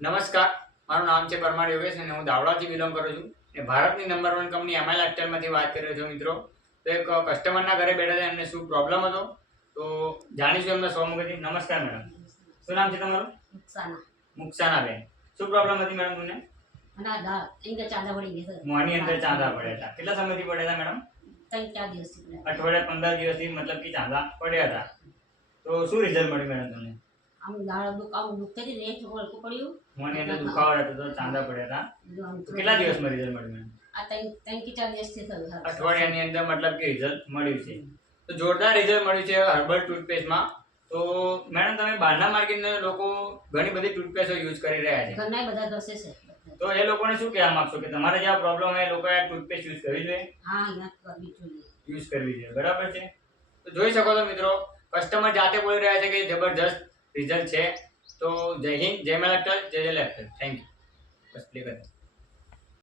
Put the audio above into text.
નમસ્કાર, મારું નામ છે પરમાર યોગેશ અને હું દાવડાથી બિલોંગ કરું છું. એ ભારતની નંબર 1 કંપની એમઆઈ લાઇફસ્ટાઈલમાંથી વાત કરી રહ્યો છું મિત્રો. તો એક કસ્ટમરના ઘરે બેઠા હતા, એમને શું પ્રોબ્લેમ હતો તો જાણીશું એમના સ્વમુખથી. નમસ્કાર મેડમ, શું નામ છે તમારું? મુક્સાના. મુક્સાનાબેન, શું પ્રોબ્લેમ હતી મેડમ તમને? ચાંદા પડી ગયા સર. મોંની અંદર ચાંદા પડ્યા હતા. કેટલા સમયથી પડ્યા હતા મેડમ? 3-4 દિવસથી. અઠવાડિયા 15 દિવસથી મતલબ કે ચાંદા પડ્યા હતા. તો શું રિઝલ્ટ મળ્યું મેડમ તમને? આમ દાળ દુખતી હતી ને એ હલકું પડ્યું. મોંની અંદર દુખાવો હતો તો ચાંદા પડ્યા હતા. તો કેટલા દિવસમાં રિઝલ્ટ મળ્યું મેડમ? આ 3-4 દિવસથી થયું સર. અઠવાડિયાની અંદર મતલબ કે રિઝલ્ટ મળ્યું છે. તો જોરદાર રિઝલ્ટ મળ્યું છે હર્બલ ટૂથપેસ્ટમાં. તો મેડમ તમે બહારના માર્કેટના લોકો ઘણી બધી ટૂથપેસ્ટો યુઝ કરી રહ્યા છે, ઘરના બધા ઘસે છે. તો એ લોકોને શું કહેવા માંગશો કે તમારે જે આ પ્રોબ્લેમ હોય એ લોકોએ આ ટૂથપેસ્ટ યુઝ કરવી જોઈએ? હા, અહીંયા કરવી જોઈએ. યુઝ કરવી જોઈએ, બરાબર છે. તો જોઈ શકો છો મિત્રો, કસ્ટમર જાતે બોલી રહ્યા છે કે જબરજસ્ત રિઝલ્ટ છે. તો જય હિન્દ, જય મહારાષ્ટ્ર, જય જય Lakhtar. Thank you. Bus play કરી.